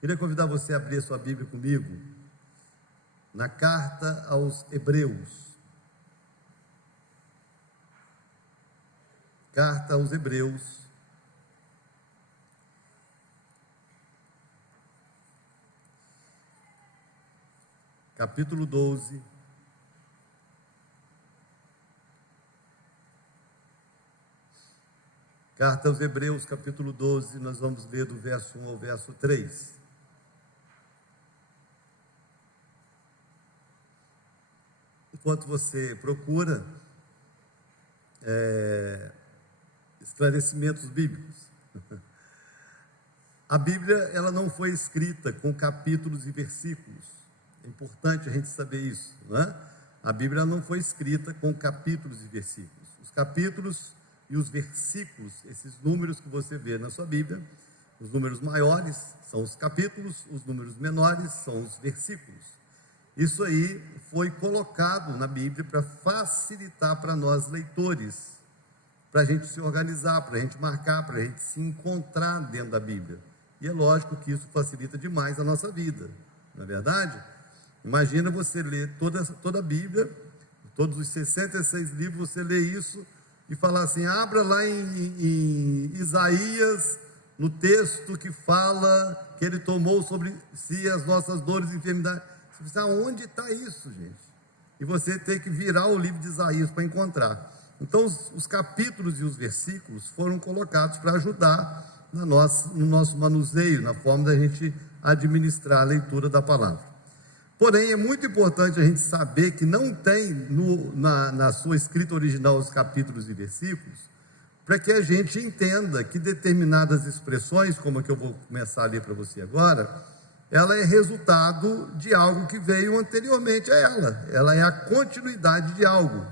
Queria convidar você a abrir a sua Bíblia comigo na carta aos Hebreus. Carta aos Hebreus, capítulo 12. Carta aos Hebreus, capítulo 12, nós vamos ler do verso 1 ao verso 3. Enquanto você procura esclarecimentos bíblicos, a Bíblia ela não foi escrita com capítulos e versículos. É importante a gente saber isso, não é? A Bíblia não foi escrita com capítulos e versículos. Os capítulos e os versículos, esses números que você vê na sua Bíblia, os números maiores são os capítulos, os números menores são os versículos. Isso aí foi colocado na Bíblia para facilitar para nós leitores, para a gente se organizar, para a gente marcar, para a gente se encontrar dentro da Bíblia. E é lógico que isso facilita demais a nossa vida, não é verdade? Imagina você ler toda a Bíblia, todos os 66 livros, você lê isso e falar assim: abra lá em Isaías, no texto que fala que ele tomou sobre si as nossas dores e enfermidades. Você pensa, onde está isso, gente? E você tem que virar o livro de Isaías para encontrar. Então, os capítulos e os versículos foram colocados para ajudar no nosso manuseio, na forma da gente administrar a leitura da palavra. Porém, é muito importante a gente saber que não tem na sua escrita original os capítulos e versículos, para que a gente entenda que determinadas expressões, como a que eu vou começar a ler para você agora, ela é resultado de algo que veio anteriormente a ela é a continuidade de algo.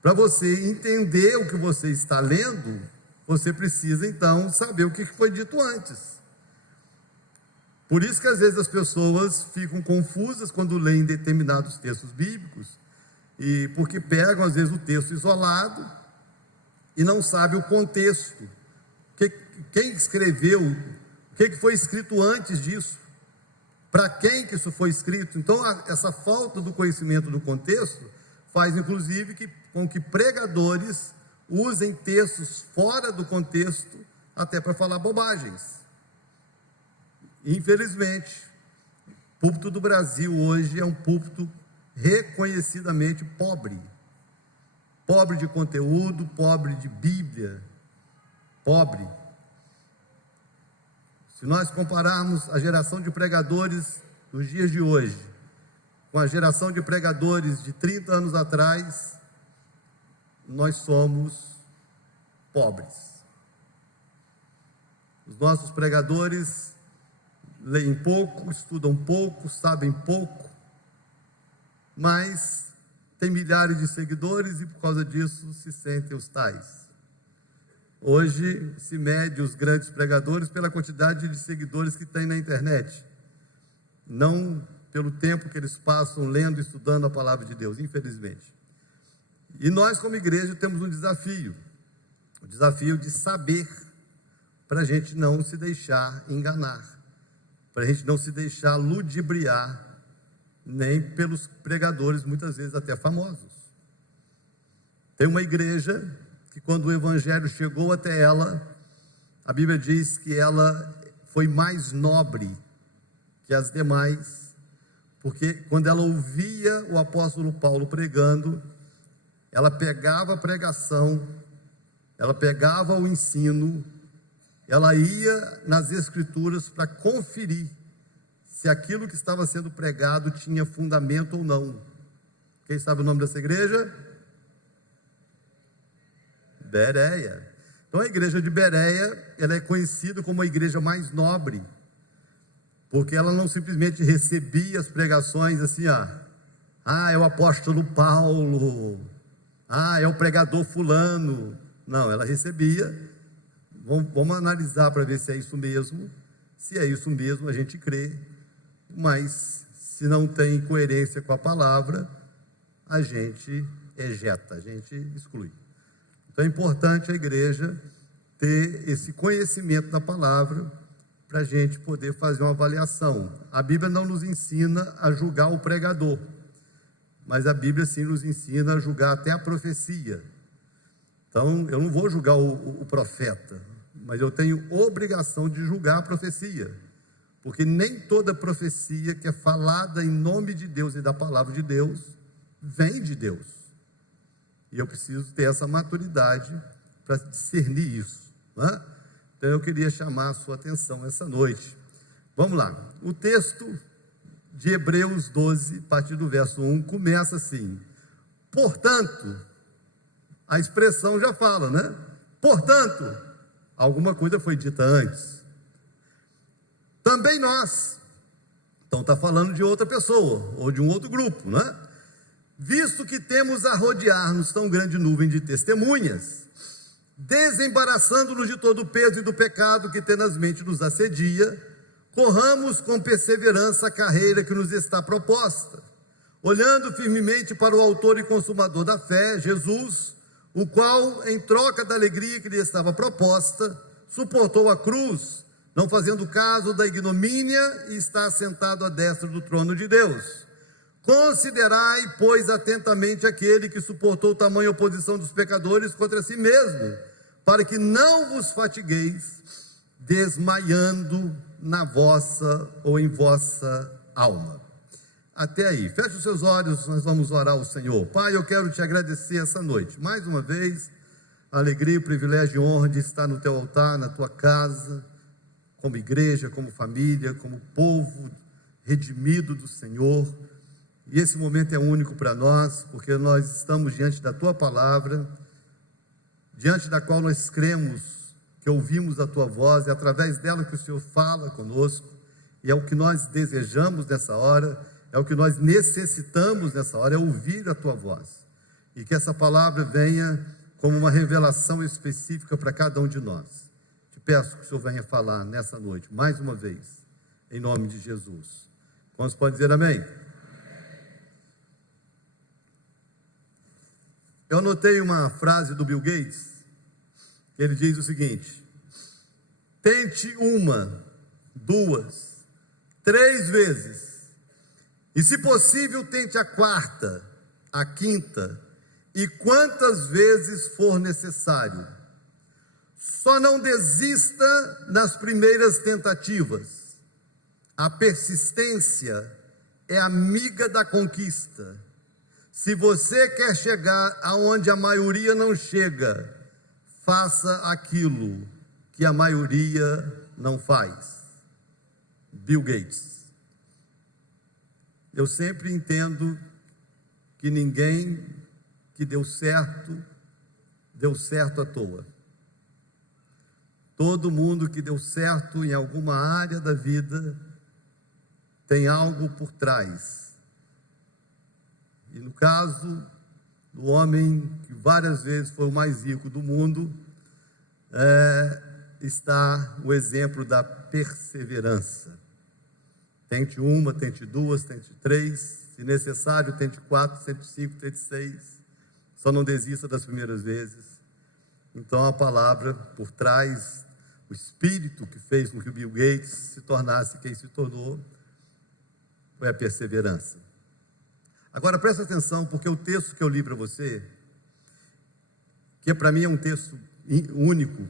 Para você entender o que você está lendo, você precisa então saber o que foi dito antes. Por isso que às vezes as pessoas ficam confusas quando leem determinados textos bíblicos, e porque pegam às vezes o texto isolado e não sabem o contexto, quem escreveu, o que foi escrito antes disso, para quem que isso foi escrito. Então essa falta do conhecimento do contexto faz inclusive com que pregadores usem textos fora do contexto até para falar bobagens. Infelizmente, o púlpito do Brasil hoje é um púlpito reconhecidamente pobre de conteúdo, pobre de Bíblia, pobre. Se nós compararmos a geração de pregadores dos dias de hoje com a geração de pregadores de 30 anos atrás, nós somos pobres. Os nossos pregadores leem pouco, estudam pouco, sabem pouco, mas tem milhares de seguidores e por causa disso se sentem os tais. Hoje se mede os grandes pregadores pela quantidade de seguidores que tem na internet, não pelo tempo que eles passam lendo e estudando a palavra de Deus, infelizmente. E nós como igreja temos um desafio, o desafio de saber, para a gente não se deixar enganar, para a gente não se deixar ludibriar, nem pelos pregadores, muitas vezes até famosos. Tem uma igreja que quando o evangelho chegou até ela, a Bíblia diz que ela foi mais nobre que as demais, porque quando ela ouvia o apóstolo Paulo pregando, ela pegava a pregação, ela pegava o ensino, ela ia nas escrituras para conferir se aquilo que estava sendo pregado tinha fundamento ou não. Quem sabe o nome dessa igreja? Bereia. Então a igreja de Bereia, ela é conhecida como a igreja mais nobre, porque ela não simplesmente recebia as pregações assim, é o apóstolo Paulo, é o pregador fulano. Não, ela recebia. Vamos analisar para ver se é isso mesmo. Se é isso mesmo, a gente crê, mas se não tem coerência com a palavra, a gente ejeta, a gente exclui. Então é importante a igreja ter esse conhecimento da palavra, para a gente poder fazer uma avaliação. A Bíblia não nos ensina a julgar o pregador, mas a Bíblia sim nos ensina a julgar até a profecia. Então, eu não vou julgar o profeta, mas eu tenho obrigação de julgar a profecia, porque nem toda profecia que é falada em nome de Deus e da palavra de Deus, vem de Deus. E eu preciso ter essa maturidade para discernir isso, né? Então eu queria chamar a sua atenção essa noite. Vamos lá, o texto de Hebreus 12, a partir do verso 1, começa assim: portanto, a expressão já fala, né? Portanto, alguma coisa foi dita antes. Também nós, então está falando de outra pessoa, ou de um outro grupo, né? Visto que temos a rodear-nos tão grande nuvem de testemunhas, desembaraçando-nos de todo o peso e do pecado que tenazmente nos assedia, corramos com perseverança a carreira que nos está proposta, olhando firmemente para o autor e consumador da fé, Jesus, o qual, em troca da alegria que lhe estava proposta, suportou a cruz, não fazendo caso da ignomínia, e está assentado à destra do trono de Deus. Considerai, pois, atentamente aquele que suportou tamanha oposição dos pecadores contra si mesmo, para que não vos fatigueis, desmaiando na vossa ou em vossa alma. Até aí, feche os seus olhos, nós vamos orar ao Senhor. Pai, eu quero te agradecer essa noite, mais uma vez, a alegria, o privilégio e honra de estar no teu altar, na tua casa, como igreja, como família, como povo redimido do Senhor. E esse momento é único para nós, porque nós estamos diante da tua palavra, diante da qual nós cremos que ouvimos a tua voz, é através dela que o Senhor fala conosco, e é o que nós desejamos nessa hora, é o que nós necessitamos nessa hora, é ouvir a tua voz, e que essa palavra venha como uma revelação específica para cada um de nós. Te peço que o Senhor venha falar nessa noite, mais uma vez, em nome de Jesus. Quantos podem dizer amém? Eu anotei uma frase do Bill Gates, que ele diz o seguinte: tente uma, duas, 3 vezes, e se possível tente a 4ª, a 5ª, e quantas vezes for necessário. Só não desista nas primeiras tentativas. A persistência é amiga da conquista. Se você quer chegar aonde a maioria não chega, faça aquilo que a maioria não faz. Bill Gates. Eu sempre entendo que ninguém que deu certo à toa. Todo mundo que deu certo em alguma área da vida tem algo por trás. E no caso do homem que várias vezes foi o mais rico do mundo, está o exemplo da perseverança. Tente uma, tente 2, tente 3, se necessário, tente 4, tente 5, tente 6. Só não desista das primeiras vezes. Então a palavra por trás, o espírito que fez com que o Bill Gates se tornasse quem se tornou, foi a perseverança. Agora presta atenção, porque o texto que eu li para você, que para mim é um texto único,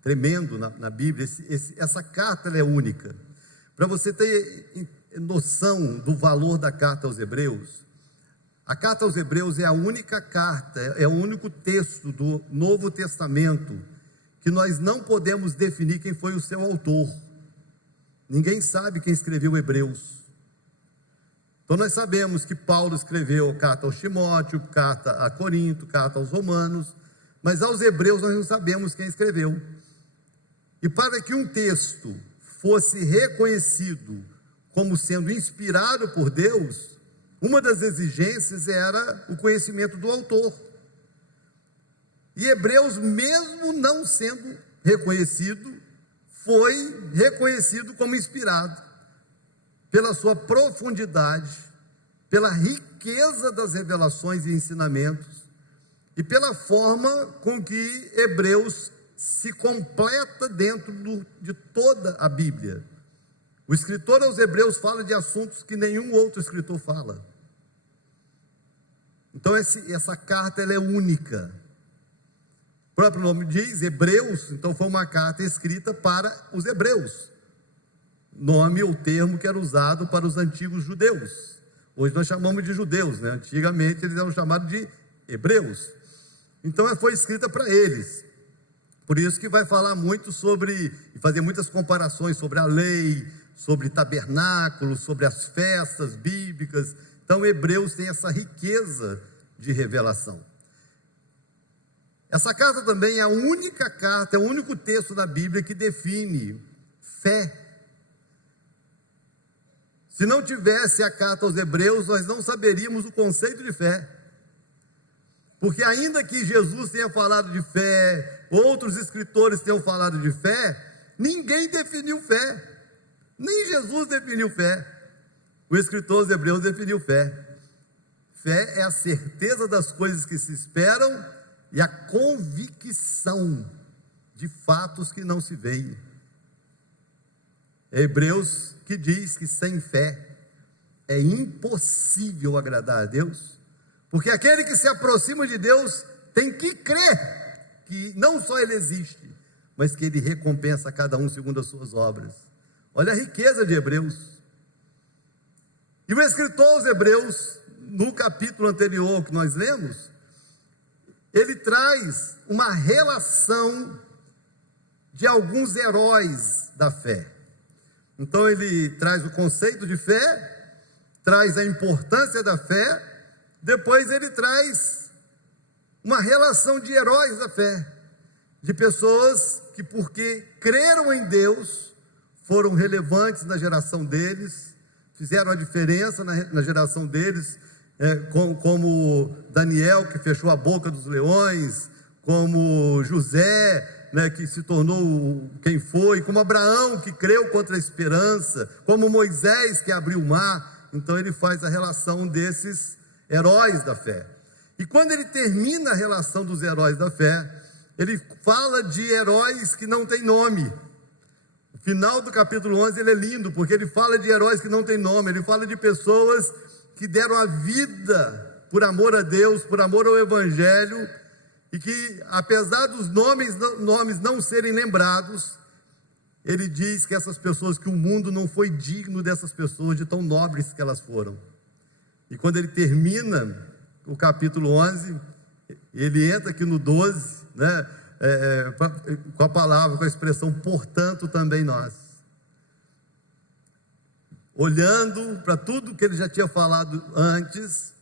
tremendo na Bíblia, essa carta ela é única. Para você ter noção do valor da carta aos Hebreus, a carta aos Hebreus é a única carta, é o único texto do Novo Testamento que nós não podemos definir quem foi o seu autor. Ninguém sabe quem escreveu Hebreus. Então nós sabemos que Paulo escreveu carta aos Timóteo, carta a Corinto, carta aos Romanos, mas aos Hebreus nós não sabemos quem escreveu. E para que um texto fosse reconhecido como sendo inspirado por Deus, uma das exigências era o conhecimento do autor. E Hebreus, mesmo não sendo reconhecido, foi reconhecido como inspirado, pela sua profundidade, pela riqueza das revelações e ensinamentos, e pela forma com que Hebreus se completa dentro de toda a Bíblia. O escritor aos Hebreus fala de assuntos que nenhum outro escritor fala. Então essa carta ela é única. O próprio nome diz Hebreus, então foi uma carta escrita para os hebreus. Nome ou termo que era usado para os antigos judeus. Hoje nós chamamos de judeus, né? Antigamente eles eram chamados de hebreus. Então ela foi escrita para eles. Por isso que vai falar muito sobre, e fazer muitas comparações sobre a lei, sobre tabernáculos, sobre as festas bíblicas. Então Hebreus tem essa riqueza de revelação. Essa carta também é a única carta, é o único texto da Bíblia que define fé. Se não tivesse a carta aos Hebreus, nós não saberíamos o conceito de fé. Porque ainda que Jesus tenha falado de fé, outros escritores tenham falado de fé, ninguém definiu fé. Nem Jesus definiu fé. O escritor aos Hebreus definiu fé. Fé é a certeza das coisas que se esperam e a convicção de fatos que não se veem. É Hebreus que diz que sem fé é impossível agradar a Deus, porque aquele que se aproxima de Deus tem que crer que não só Ele existe, mas que Ele recompensa cada um segundo as suas obras. Olha a riqueza de Hebreus. E o escritor aos Hebreus, no capítulo anterior que nós lemos, ele traz uma relação de alguns heróis da fé. Então ele traz o conceito de fé, traz a importância da fé, depois ele traz uma relação de heróis da fé, de pessoas que porque creram em Deus, foram relevantes na geração deles, fizeram a diferença na geração deles, como Daniel, que fechou a boca dos leões, como José, que se tornou quem foi, como Abraão, que creu contra a esperança, como Moisés, que abriu o mar. Então ele faz a relação desses heróis da fé. E quando ele termina a relação dos heróis da fé, ele fala de heróis que não têm nome. O final do capítulo 11 ele é lindo, porque ele fala de heróis que não têm nome, ele fala de pessoas que deram a vida por amor a Deus, por amor ao Evangelho, e que apesar dos nomes não serem lembrados, ele diz que essas pessoas, que o mundo não foi digno dessas pessoas, de tão nobres que elas foram. E quando ele termina o capítulo 11, ele entra aqui no 12, com a palavra, com a expressão, portanto também nós. Olhando para tudo que ele já tinha falado antes,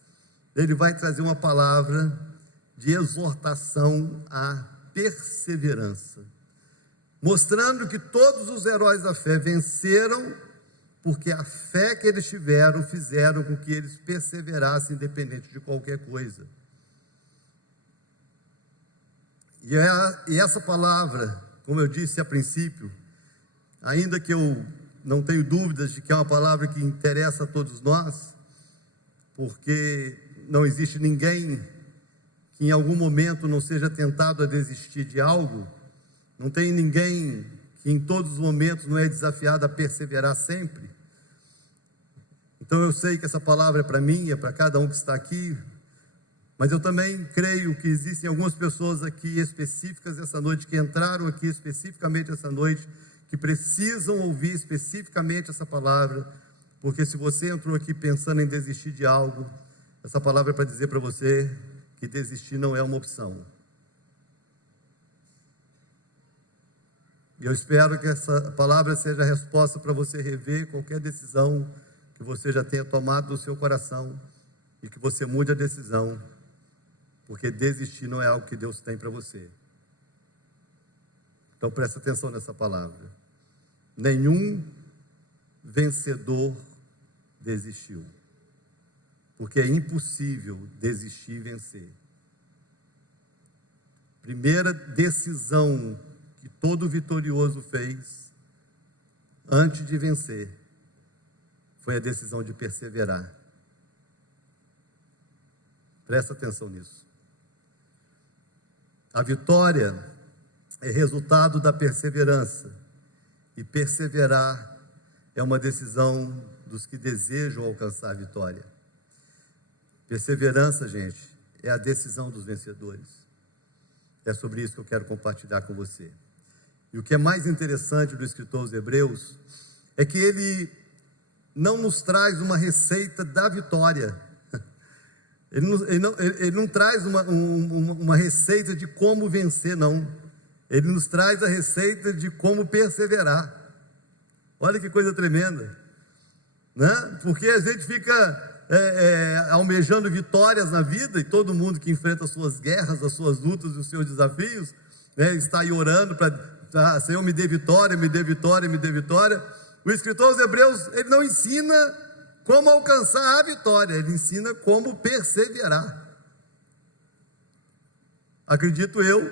ele vai trazer uma palavra de exortação à perseverança, mostrando que todos os heróis da fé venceram, porque a fé que eles tiveram fizeram com que eles perseverassem independente de qualquer coisa. E essa palavra, como eu disse a princípio, ainda que eu não tenho dúvidas de que é uma palavra que interessa a todos nós, porque não existe ninguém que em algum momento não seja tentado a desistir de algo, não tem ninguém que em todos os momentos não é desafiado a perseverar sempre. Então eu sei que essa palavra é para mim, é para cada um que está aqui, mas eu também creio que existem algumas pessoas aqui específicas essa noite, que entraram aqui especificamente essa noite, que precisam ouvir especificamente essa palavra, porque se você entrou aqui pensando em desistir de algo, essa palavra é para dizer para você que desistir não é uma opção. E eu espero que essa palavra seja a resposta para você rever qualquer decisão que você já tenha tomado no seu coração, e que você mude a decisão, porque desistir não é algo que Deus tem para você. Então presta atenção nessa palavra. Nenhum vencedor desistiu, porque é impossível desistir e vencer. Primeira decisão que todo vitorioso fez antes de vencer foi a decisão de perseverar. Presta atenção nisso. A vitória, é resultado da perseverança. E perseverar é uma decisão dos que desejam alcançar a vitória. Perseverança, gente, é a decisão dos vencedores. É sobre isso que eu quero compartilhar com você. E o que é mais interessante do escritor aos Hebreus é que ele não nos traz uma receita da vitória. Ele não traz uma receita de como vencer, não. Ele nos traz a receita de como perseverar. Olha que coisa tremenda, né? Porque a gente fica almejando vitórias na vida, e todo mundo que enfrenta as suas guerras, as suas lutas e os seus desafios, né, está aí orando para Senhor, me dê vitória, me dê vitória, me dê vitória. O escritor aos Hebreus, ele não ensina como alcançar a vitória, ele ensina como perseverar. Acredito eu,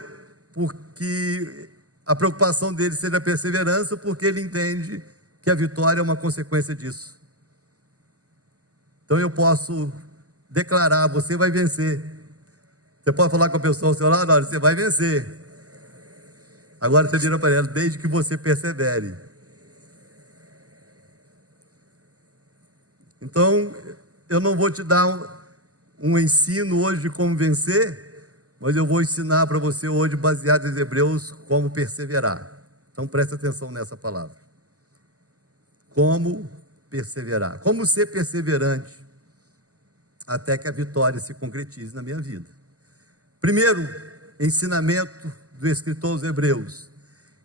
porque a preocupação dele seja a perseverança, porque ele entende que a vitória é uma consequência disso. Então eu posso declarar: você vai vencer. Você pode falar com a pessoa ao seu lado: olha, você vai vencer. Agora você vira para ela: desde que você persevere. Então eu não vou te dar um ensino hoje de como vencer, mas eu vou ensinar para você hoje, baseado em Hebreus, como perseverar. Então preste atenção nessa palavra. Como perseverar, como ser perseverante até que a vitória se concretize na minha vida. Primeiro ensinamento do escritor aos Hebreus,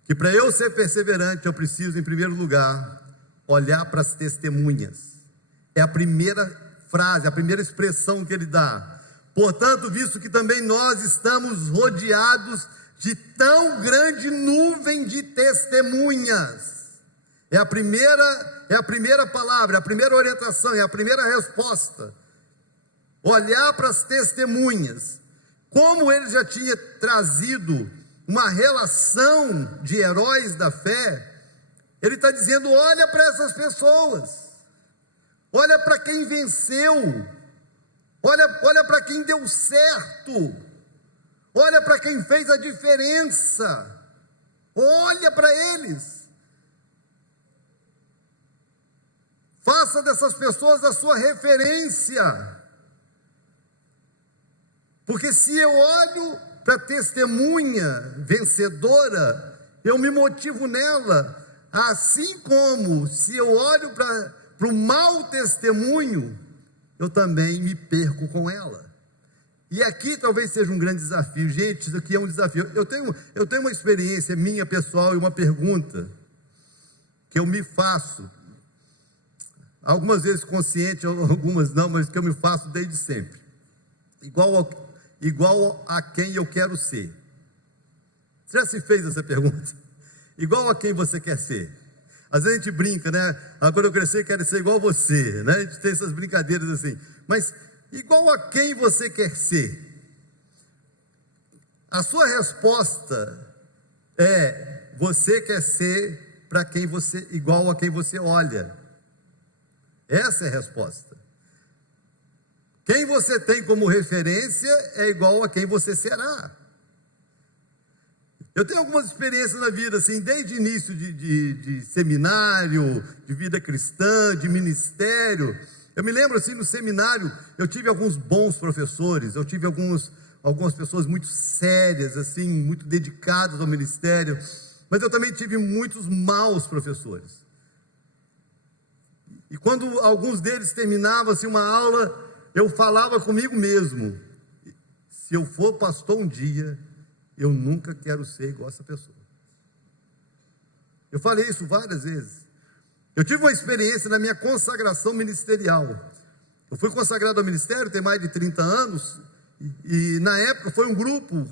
que para eu ser perseverante eu preciso, em primeiro lugar, olhar para as testemunhas. É a primeira frase, a primeira expressão que ele dá. Portanto, visto que também nós estamos rodeados de tão grande nuvem de testemunhas. É a primeira palavra, a primeira orientação, é a primeira resposta. Olhar para as testemunhas. Como ele já tinha trazido uma relação de heróis da fé, ele está dizendo: olha para essas pessoas, olha para quem venceu, olha para quem deu certo, olha para quem fez a diferença, olha para eles. Faça dessas pessoas a sua referência. Porque se eu olho para a testemunha vencedora, eu me motivo nela. Assim como se eu olho para o mau testemunho, eu também me perco com ela. E aqui talvez seja um grande desafio. Gente, isso aqui é um desafio. Eu tenho uma experiência minha pessoal e uma pergunta que eu me faço. Algumas vezes consciente, algumas não, mas que eu me faço desde sempre. Igual a quem eu quero ser. Você já se fez essa pergunta? Igual a quem você quer ser? Às vezes a gente brinca, né? Quando eu crescer, quero ser igual a você, né? A gente tem essas brincadeiras assim. Mas igual a quem você quer ser? A sua resposta é: você quer ser para quem você, igual a quem você olha. Essa é a resposta. Quem você tem como referência é igual a quem você será. Eu tenho algumas experiências na vida, assim, desde o início de seminário, de vida cristã, de ministério. Eu me lembro, assim, no seminário, eu tive alguns bons professores, eu tive algumas pessoas muito sérias, assim, muito dedicadas ao ministério, mas eu também tive muitos maus professores. E quando alguns deles terminavam assim uma aula, eu falava comigo mesmo: se eu for pastor um dia, eu nunca quero ser igual a essa pessoa. Eu falei isso várias vezes. Eu tive uma experiência na minha consagração ministerial. Eu fui consagrado ao ministério tem mais de 30 anos, e na época foi um grupo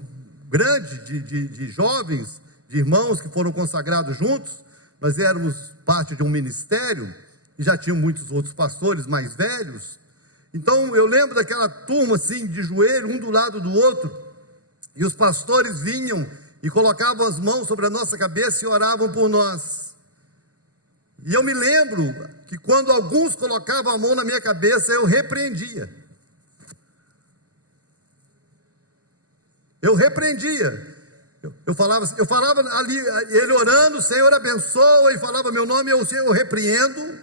grande de jovens, de irmãos que foram consagrados juntos. Nós éramos parte de um ministério, e já tinham muitos outros pastores mais velhos. Então eu lembro daquela turma assim, de joelho, um do lado do outro, e os pastores vinham e colocavam as mãos sobre a nossa cabeça e oravam por nós. E eu me lembro que quando alguns colocavam a mão na minha cabeça, eu repreendia. Eu falava ali, ele orando, Senhor abençoa, e falava meu nome, eu repreendo,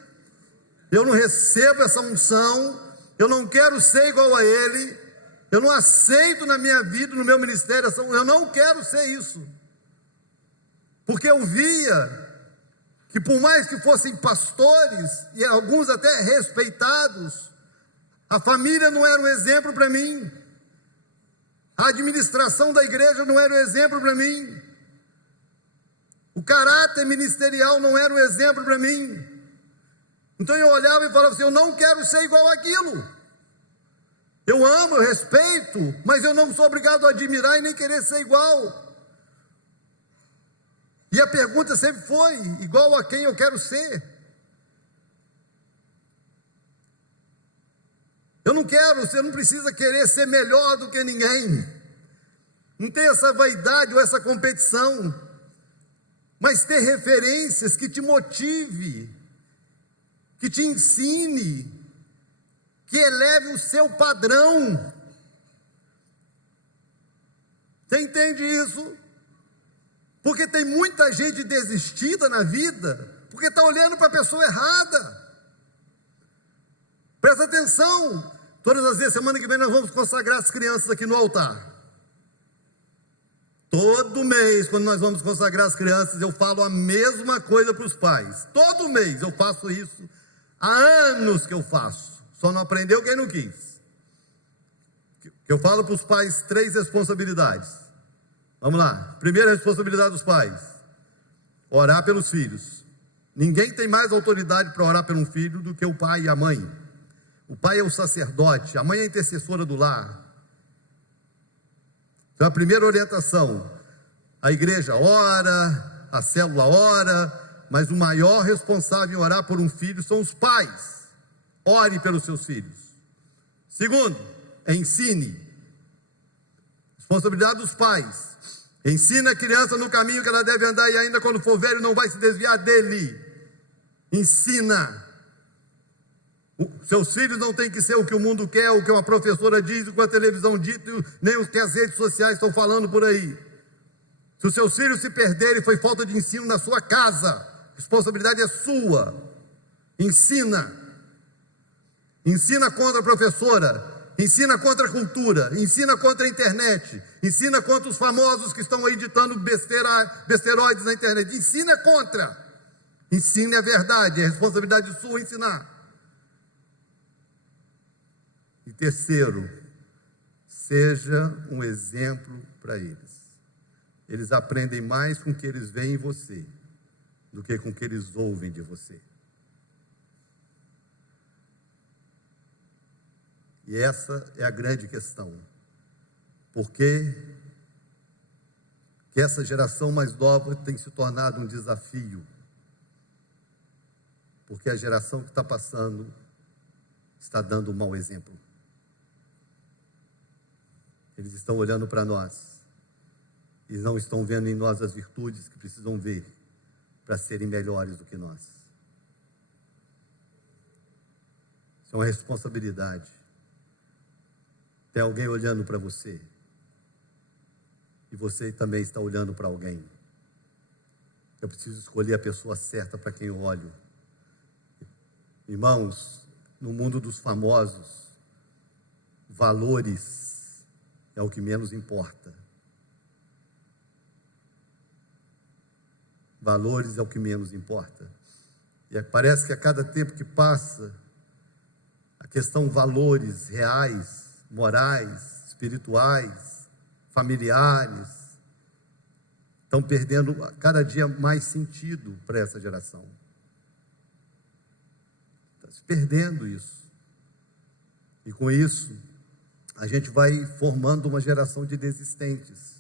eu não recebo essa unção, eu não quero ser igual a ele, eu não aceito na minha vida, no meu ministério, eu não quero ser isso, porque eu via que por mais que fossem pastores, e alguns até respeitados, a família não era um exemplo para mim, a administração da igreja não era um exemplo para mim, o caráter ministerial não era um exemplo para mim. Então eu olhava e falava assim, eu não quero ser igual àquilo. Eu amo, eu respeito, mas eu não sou obrigado a admirar e nem querer ser igual. E a pergunta sempre foi, igual a quem eu quero ser? Você não precisa querer ser melhor do que ninguém. Não tem essa vaidade ou essa competição. Mas ter referências que te motive, que te ensine, que eleve o seu padrão. Você entende isso? Porque tem muita gente desistida na vida, porque está olhando para a pessoa errada. Presta atenção, todas as vezes, semana que vem nós vamos consagrar as crianças aqui no altar. Todo mês, quando nós vamos consagrar as crianças, eu falo a mesma coisa para os pais. Todo mês eu faço isso, há anos que eu faço, só não aprendeu quem não quis. Eu falo para os pais 3 responsabilidades. Vamos lá, primeira responsabilidade dos pais, orar pelos filhos. Ninguém tem mais autoridade para orar por um filho do que o pai e a mãe. O pai é o sacerdote, a mãe é a intercessora do lar. Então a primeira orientação, a igreja ora, a célula ora, mas o maior responsável em orar por um filho são os pais. Ore pelos seus filhos. Segundo, ensine. Responsabilidade dos pais. Ensina a criança no caminho que ela deve andar, e ainda quando for velho não vai se desviar dele. Ensina. Seus filhos não têm que ser o que o mundo quer, o que uma professora diz, o que a televisão diz, nem o que as redes sociais estão falando por aí. Se os seus filhos se perderem, foi falta de ensino na sua casa. A responsabilidade é sua. Ensina. Ensina contra a professora. Ensina contra a cultura, ensina contra a internet, ensina contra os famosos que estão aí ditando besteiroides na internet, ensina contra, ensine a verdade, é responsabilidade sua ensinar. E terceiro, seja um exemplo para eles. Eles aprendem mais com o que eles veem em você, do que com o que eles ouvem de você. E essa é a grande questão. Por que essa geração mais nova tem se tornado um desafio? Porque a geração que está passando está dando um mau exemplo. Eles estão olhando para nós e não estão vendo em nós as virtudes que precisam ver para serem melhores do que nós. Isso é uma responsabilidade. Tem alguém olhando para você, e você também está olhando para alguém. Eu preciso escolher a pessoa certa para quem eu olho. Irmãos, no mundo dos famosos, valores é o que menos importa. Valores é o que menos importa. E parece que a cada tempo que passa, a questão valores reais, morais, espirituais, familiares, estão perdendo cada dia mais sentido para essa geração. Está se perdendo isso. E com isso, a gente vai formando uma geração de desistentes.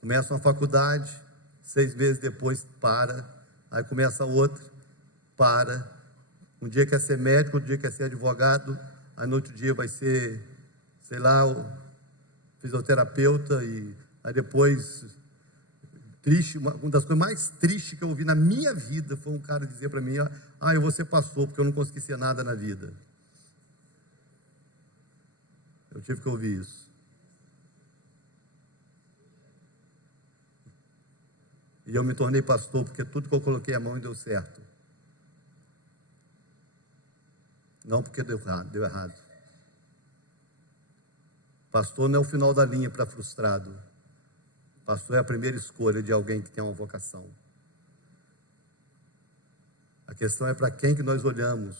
Começa uma faculdade, 6 meses depois para, aí começa outra, para. Um dia quer ser médico, outro dia quer ser advogado, aí no outro dia vai ser, sei lá, o fisioterapeuta, e aí depois, triste, uma das coisas mais tristes que eu ouvi na minha vida foi um cara dizer para mim, eu vou ser pastor, porque eu não consegui ser nada na vida. Eu tive que ouvir isso. E eu me tornei pastor porque tudo que eu coloquei a mão deu certo. Não porque deu errado. Pastor não é o final da linha para frustrado. Pastor é a primeira escolha de alguém que tem uma vocação. A questão é para quem que nós olhamos,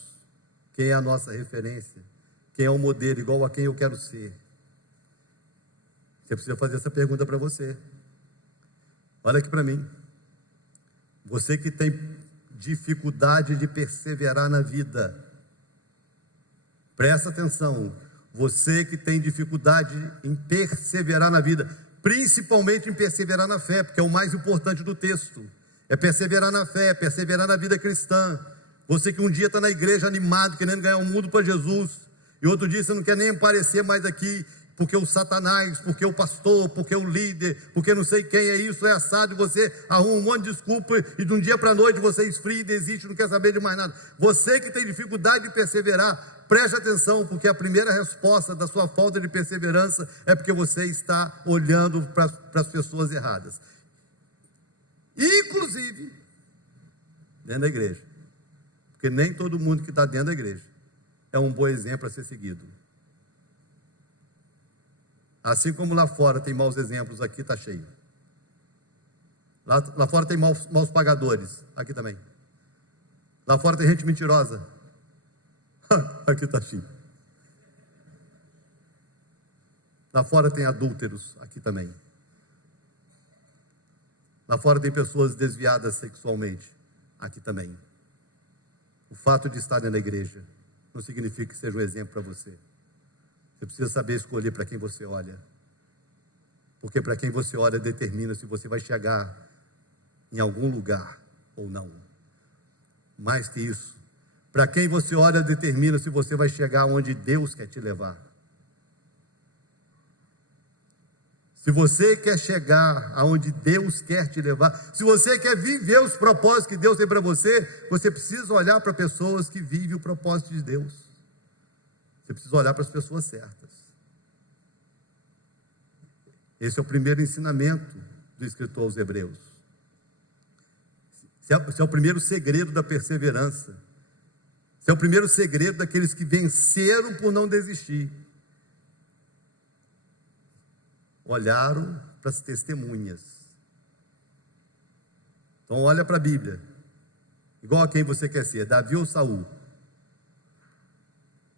quem é a nossa referência, quem é o modelo, igual a quem eu quero ser. Você precisa fazer essa pergunta para você. Olha aqui para mim. Você que tem dificuldade de perseverar na vida, presta atenção. Você que tem dificuldade em perseverar na vida, principalmente em perseverar na fé, porque é o mais importante do texto. É perseverar na fé, perseverar na vida cristã. Você que um dia está na igreja animado, querendo ganhar o mundo para Jesus, e outro dia você não quer nem aparecer mais aqui, porque o Satanás, porque o pastor, porque o líder, porque não sei quem é isso, é assado, e você arruma um monte de desculpa, e de um dia para a noite você esfria, desiste, não quer saber de mais nada. Você que tem dificuldade de perseverar, preste atenção, porque a primeira resposta da sua falta de perseverança é porque você está olhando para as pessoas erradas. Inclusive, dentro da igreja. Porque nem todo mundo que está dentro da igreja é um bom exemplo a ser seguido. Assim como lá fora tem maus exemplos, aqui está cheio. Lá fora tem maus pagadores, aqui também. Lá fora tem gente mentirosa, aqui está cheio. Lá fora tem adúlteros, aqui também. Lá fora tem pessoas desviadas sexualmente, aqui também. O fato de estar na igreja não significa que seja um exemplo para você. Você precisa saber escolher para quem você olha. Porque para quem você olha determina se você vai chegar em algum lugar ou não. Mais que isso, para quem você olha determina se você vai chegar onde Deus quer te levar. Se você quer chegar aonde Deus quer te levar, se você quer viver os propósitos que Deus tem para você, você precisa olhar para pessoas que vivem o propósito de Deus. Você precisa olhar para as pessoas certas. Esse é o primeiro ensinamento do escritor aos Hebreus. Esse é o primeiro segredo da perseverança. Esse é o primeiro segredo daqueles que venceram por não desistir. Olharam para as testemunhas. Então olha para a Bíblia. Igual a quem você quer ser, Davi ou Saul?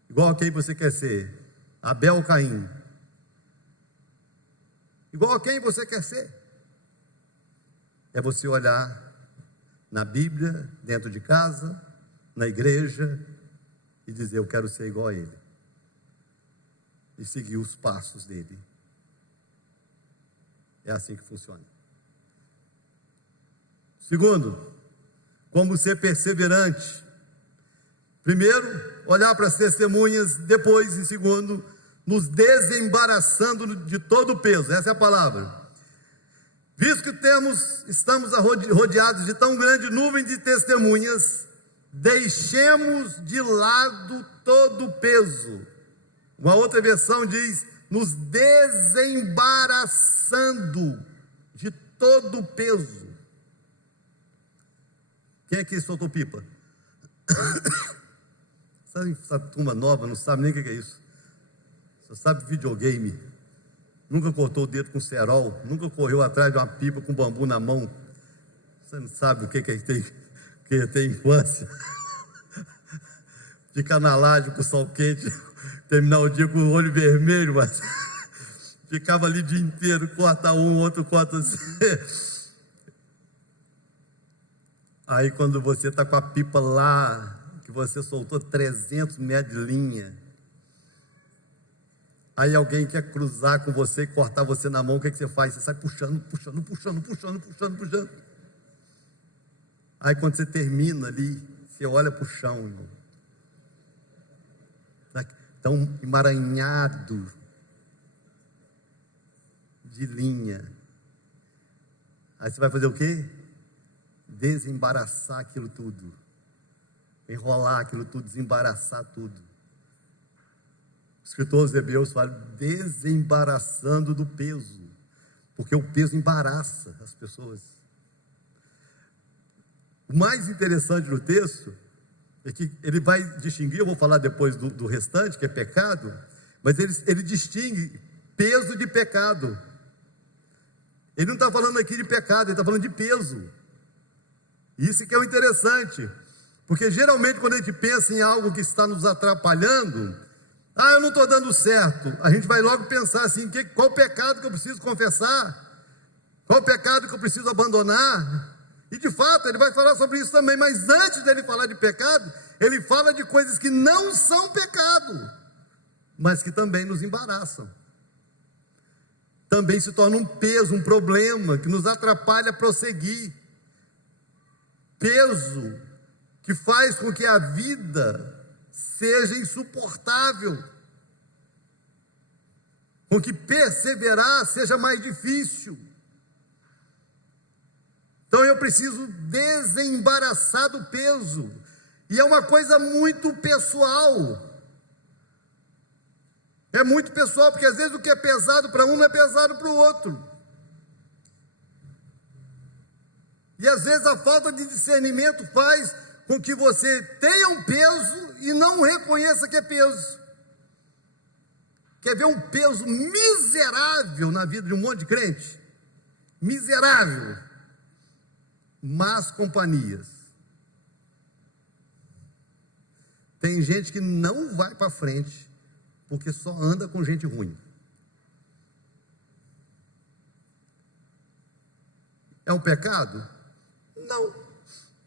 Igual a quem você quer ser, Abel ou Caim? Igual a quem você quer ser? É você olhar na Bíblia, dentro de casa, na igreja, e dizer: eu quero ser igual a ele. E seguir os passos dele. É assim que funciona. Segundo, como ser perseverante. Primeiro, olhar para as testemunhas. Depois, em segundo, nos desembaraçando de todo o peso. Essa é a palavra. Visto que estamos rodeados de tão grande nuvem de testemunhas, deixemos de lado todo o peso. Uma outra versão diz: nos desembaraçando de todo o peso. Quem aqui soltou pipa? Essa turma nova não sabe nem o que é isso. Só sabe videogame. Nunca cortou o dedo com cerol. Nunca correu atrás de uma pipa com bambu na mão. Você não sabe o que é ter infância. Ficar na laje com o sol quente, terminar o dia com o olho vermelho, mas ficava ali o dia inteiro, corta um, outro corta assim. Aí quando você está com a pipa lá, que você soltou 300 metros de linha, aí alguém quer cruzar com você e cortar você na mão, o que você faz? Você sai puxando. Aí quando você termina ali, você olha para o chão, irmão. Tão emaranhado de linha. Aí você vai fazer o quê? Desembaraçar aquilo tudo. Enrolar aquilo tudo, desembaraçar tudo. O escritor aos Hebreus fala: desembaraçando do peso. Porque o peso embaraça as pessoas. O mais interessante no texto é que ele vai distinguir, eu vou falar depois do restante, que é pecado, mas ele distingue peso de pecado. Ele não está falando aqui de pecado, ele está falando de peso. Isso que é o interessante, porque geralmente quando a gente pensa em algo que está nos atrapalhando, eu não estou dando certo, a gente vai logo pensar assim, qual pecado que eu preciso confessar? Qual pecado que eu preciso abandonar? E de fato, ele vai falar sobre isso também, mas antes dele falar de pecado, ele fala de coisas que não são pecado, mas que também nos embaraçam. Também se torna um peso, um problema, que nos atrapalha a prosseguir. Peso que faz com que a vida seja insuportável, com que perseverar seja mais difícil. Então eu preciso desembaraçar do peso, e é uma coisa muito pessoal. É muito pessoal, porque às vezes o que é pesado para um não é pesado para o outro. E às vezes a falta de discernimento faz com que você tenha um peso e não reconheça que é peso. Quer ver um peso miserável na vida de um monte de crente? Miserável. Más companhias. Tem gente que não vai para frente porque só anda com gente ruim. É um pecado? Não,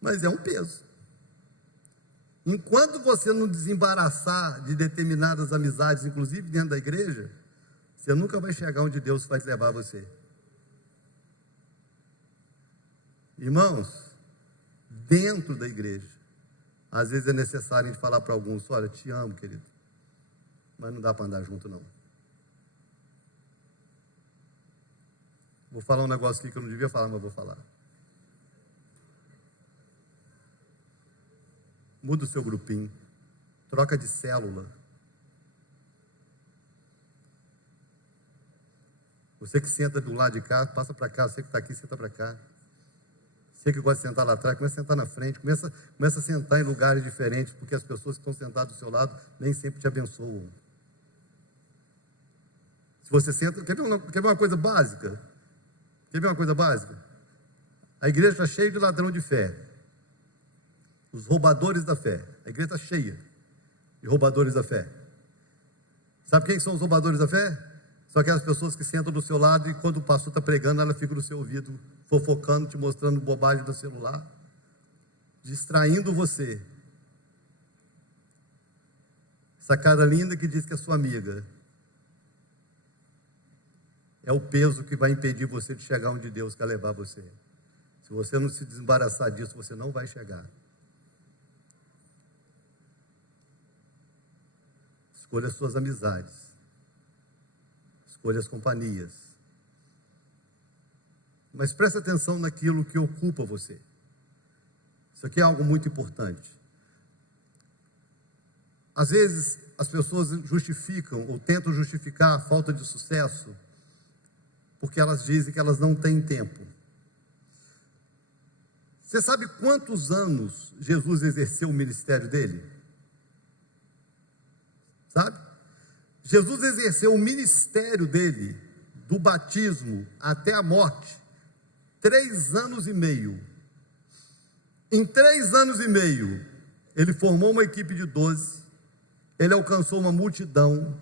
mas é um peso. Enquanto você não desembaraçar de determinadas amizades, inclusive dentro da igreja, você nunca vai chegar onde Deus vai levar você. Irmãos, dentro da igreja, às vezes é necessário a gente falar para alguns: olha, te amo, querido, mas não dá para andar junto, não. Vou falar um negócio aqui que eu não devia falar, mas vou falar. Muda o seu grupinho, troca de célula. Você que senta do lado de cá, passa para cá. Você que está aqui, senta para cá. Você que gosta de sentar lá atrás, começa a sentar na frente, começa a sentar em lugares diferentes, porque as pessoas que estão sentadas do seu lado nem sempre te abençoam. Se você senta, quer ver uma coisa básica? Quer ver uma coisa básica? A igreja está cheia de ladrão de fé. Os roubadores da fé. A igreja está cheia de roubadores da fé. Sabe quem são os roubadores da fé? São aquelas pessoas que sentam do seu lado e quando o pastor está pregando, ela fica no seu ouvido, fofocando, te mostrando bobagem do celular, distraindo você. Essa cara linda que diz que é sua amiga é o peso que vai impedir você de chegar onde Deus quer levar você. Se você não se desembaraçar disso, você não vai chegar. Escolha as suas amizades. Escolha as companhias. Mas preste atenção naquilo que ocupa você. Isso aqui é algo muito importante. Às vezes as pessoas justificam ou tentam justificar a falta de sucesso porque elas dizem que elas não têm tempo. Você sabe quantos anos Jesus exerceu o ministério dele? Sabe? Jesus exerceu o ministério dele, do batismo até a morte, 3 anos e meio. Em 3 anos e meio, ele formou uma equipe de 12, ele alcançou uma multidão,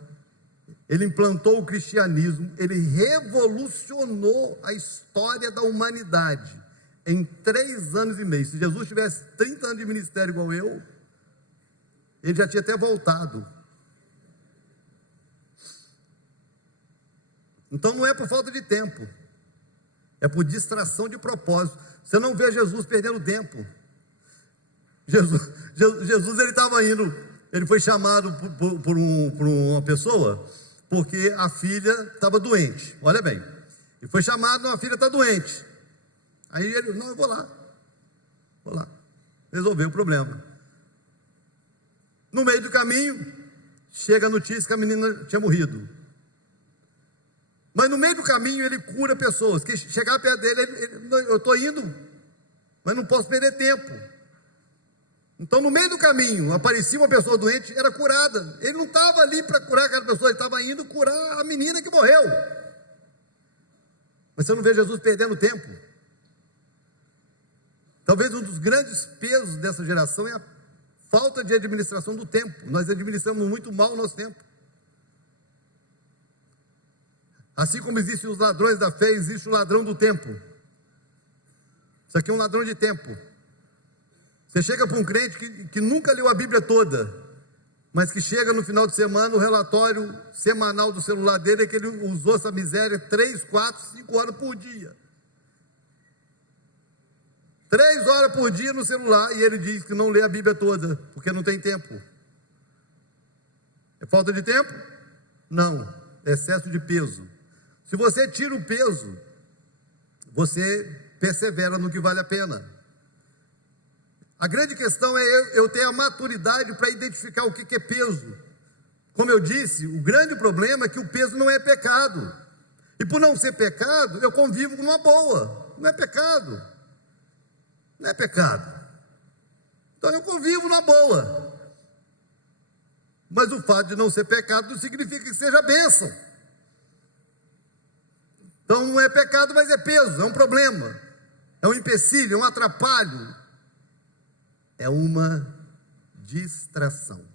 ele implantou o cristianismo, ele revolucionou a história da humanidade em 3 anos e meio. Se Jesus tivesse 30 anos de ministério igual eu, ele já tinha até voltado. Então não é por falta de tempo, é por distração de propósito. Você não vê Jesus perdendo tempo. Jesus ele estava indo, ele foi chamado por uma pessoa, porque a filha estava doente. Olha bem, ele foi chamado, a filha está doente. Aí ele, não, eu vou lá, resolver o problema. No meio do caminho, chega a notícia que a menina tinha morrido. Mas no meio do caminho ele cura pessoas, que chegar perto dele, eu estou indo, mas não posso perder tempo. Então, no meio do caminho, aparecia uma pessoa doente, era curada. Ele não estava ali para curar aquela pessoa, ele estava indo curar a menina que morreu. Mas você não vê Jesus perdendo tempo. Talvez um dos grandes pesos dessa geração é a falta de administração do tempo. Nós administramos muito mal o nosso tempo. Assim como existem os ladrões da fé, existe o ladrão do tempo. Isso aqui é um ladrão de tempo. Você chega para um crente que nunca leu a Bíblia toda, mas que chega no final de semana, o relatório semanal do celular dele é que ele usou essa miséria 3, 4, 5 horas por dia. 3 horas por dia no celular, e ele diz que não lê a Bíblia toda, porque não tem tempo. É falta de tempo? Não, é excesso de peso. Se você tira o peso, você persevera no que vale a pena. A grande questão é eu ter a maturidade para identificar o que é peso. Como eu disse, o grande problema é que o peso não é pecado. E por não ser pecado, eu convivo com uma boa. Não é pecado. Não é pecado. Então eu convivo numa boa. Mas o fato de não ser pecado não significa que seja bênção. Então não é pecado, mas é peso, é um problema. É um empecilho, é um atrapalho. É uma distração.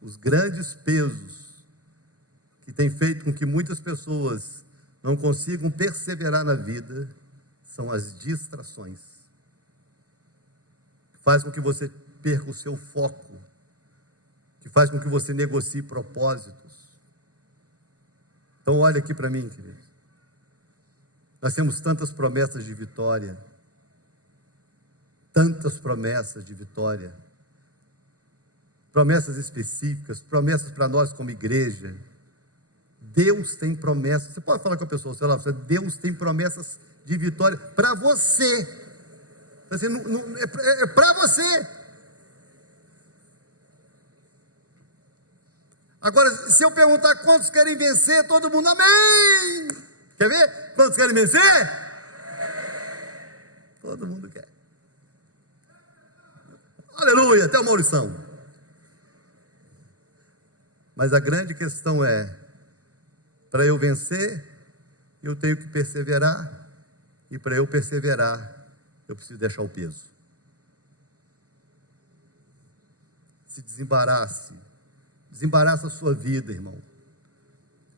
Os grandes pesos que têm feito com que muitas pessoas não consigam perseverar na vida são as distrações. Faz com que você perca o seu foco, que faz com que você negocie propósitos. Então olha aqui para mim, queridos. Nós temos tantas promessas de vitória. Tantas promessas de vitória, promessas específicas, promessas para nós como igreja. Deus tem promessas. Você pode falar com a pessoa, sei lá, Deus tem promessas de vitória para você. Assim, é para você. Agora, se eu perguntar quantos querem vencer, todo mundo, amém. Quer ver? Quantos querem vencer? Todo mundo quer. Aleluia, até o Maurição. Mas a grande questão é, para eu vencer, eu tenho que perseverar, e para eu perseverar, eu preciso deixar o peso. Se desembaraça a sua vida, irmão.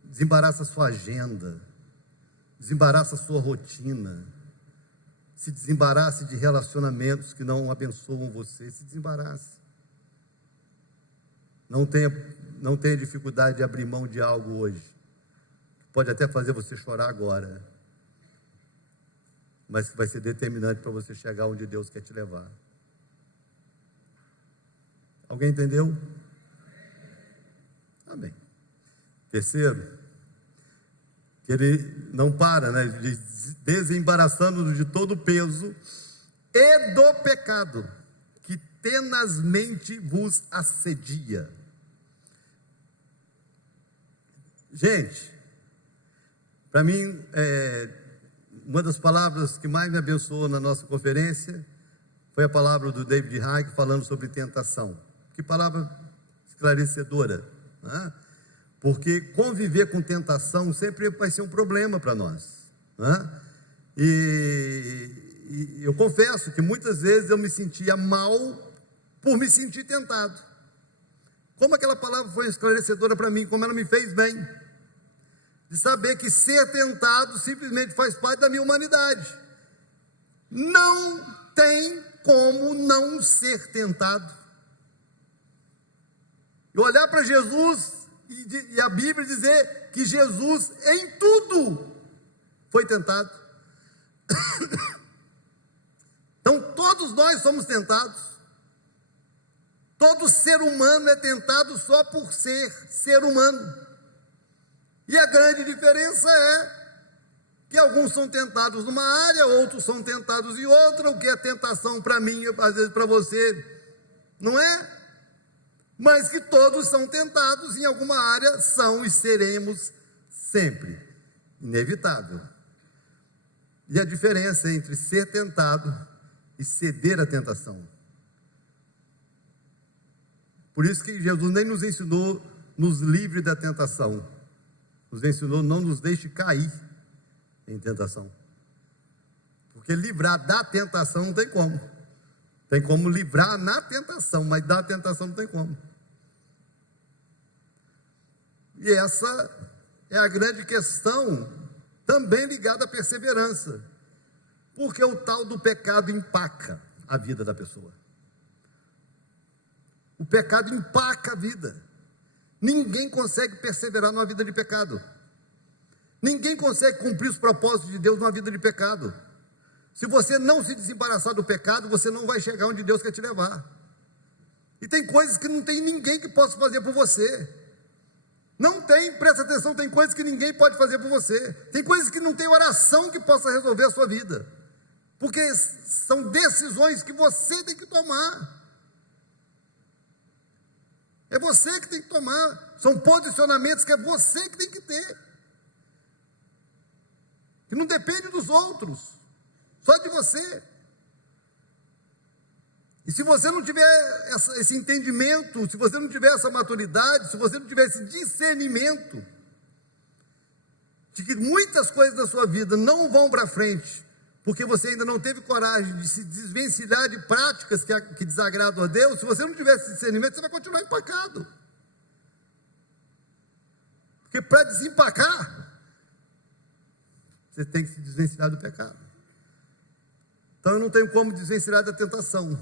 Desembaraça a sua agenda, desembaraça a sua rotina. Se desembarace de relacionamentos que não abençoam você, se desembarace. Não tenha dificuldade de abrir mão de algo hoje. Pode até fazer você chorar agora, mas que vai ser determinante para você chegar onde Deus quer te levar. Alguém entendeu? Amém. Terceiro, que ele não para, né? Desembaraçando-nos de todo o peso e do pecado que tenazmente vos assedia. Gente, para mim, uma das palavras que mais me abençoou na nossa conferência foi a palavra do David Haig falando sobre tentação. Que palavra esclarecedora, né? Porque conviver com tentação sempre vai ser um problema para nós, né? E eu confesso que muitas vezes eu me sentia mal por me sentir tentado. Como aquela palavra foi esclarecedora para mim, como ela me fez bem, de saber que ser tentado simplesmente faz parte da minha humanidade. Não tem como não ser tentado. E olhar para Jesus e a Bíblia dizer que Jesus em tudo foi tentado. Então todos nós somos tentados. Todo ser humano é tentado só por ser humano. E a grande diferença é que alguns são tentados numa área, outros são tentados em outra. O que é tentação para mim, às vezes para você, não é? Mas que todos são tentados em alguma área, são e seremos sempre. Inevitável. E a diferença entre ser tentado e ceder à tentação. Por isso que Jesus nem nos ensinou nos livre da tentação. Nos ensinou não nos deixe cair em tentação. Porque livrar da tentação não tem como. Tem como livrar na tentação, mas da tentação não tem como. E essa é a grande questão, também ligada à perseverança. Porque o tal do pecado empaca a vida da pessoa. O pecado empaca a vida. Ninguém consegue perseverar numa vida de pecado. Ninguém consegue cumprir os propósitos de Deus numa vida de pecado. Se você não se desembaraçar do pecado, você não vai chegar onde Deus quer te levar. E tem coisas que não tem ninguém que possa fazer por você. Não tem, presta atenção, tem coisas que ninguém pode fazer por você. Tem coisas que não tem oração que possa resolver a sua vida. Porque são decisões que você tem que tomar. É você que tem que tomar. São posicionamentos que é você que tem que ter. Que não depende dos outros. Só de você. E se você não tiver esse entendimento, se você não tiver essa maturidade, se você não tiver esse discernimento, de que muitas coisas da sua vida não vão para frente, porque você ainda não teve coragem de se desvencilhar de práticas que desagradam a Deus, se você não tiver esse discernimento, você vai continuar empacado. Porque para desempacar, você tem que se desvencilhar do pecado. Então eu não tenho como desvencilhar da tentação,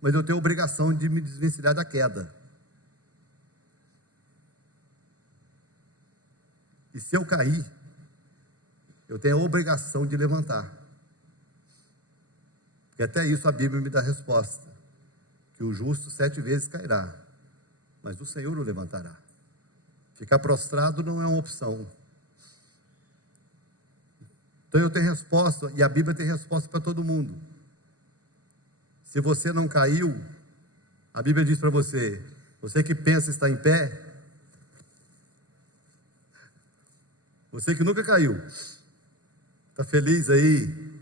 mas eu tenho a obrigação de me desvencilhar da queda. E se eu cair, eu tenho a obrigação de levantar. Porque até isso a Bíblia me dá a resposta, que o justo 7 vezes cairá, mas o Senhor o levantará. Ficar prostrado não é uma opção. Então eu tenho resposta, e a Bíblia tem resposta para todo mundo. Se você não caiu, a Bíblia diz para você, você que pensa estar em pé, você que nunca caiu, está feliz aí,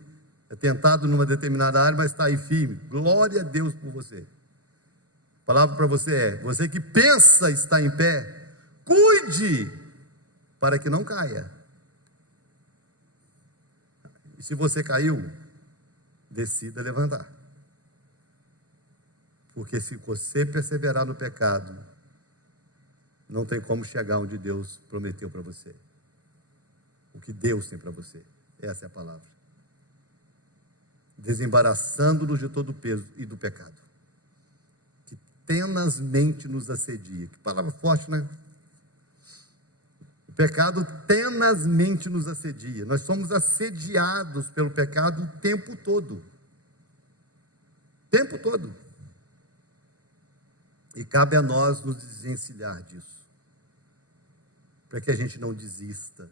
é tentado numa determinada área, mas está aí firme, glória a Deus por você. A palavra para você é, você que pensa estar em pé, cuide para que não caia. E se você caiu, decida levantar. Porque se você perseverar no pecado, não tem como chegar onde Deus prometeu para você. O que Deus tem para você. Essa é a palavra. Desembaraçando-nos de todo o peso e do pecado, que tenazmente nos assedia. Que palavra forte, né? O pecado tenazmente nos assedia. Nós somos assediados pelo pecado o tempo todo. O tempo todo. E cabe a nós nos desvencilhar disso, para que a gente não desista.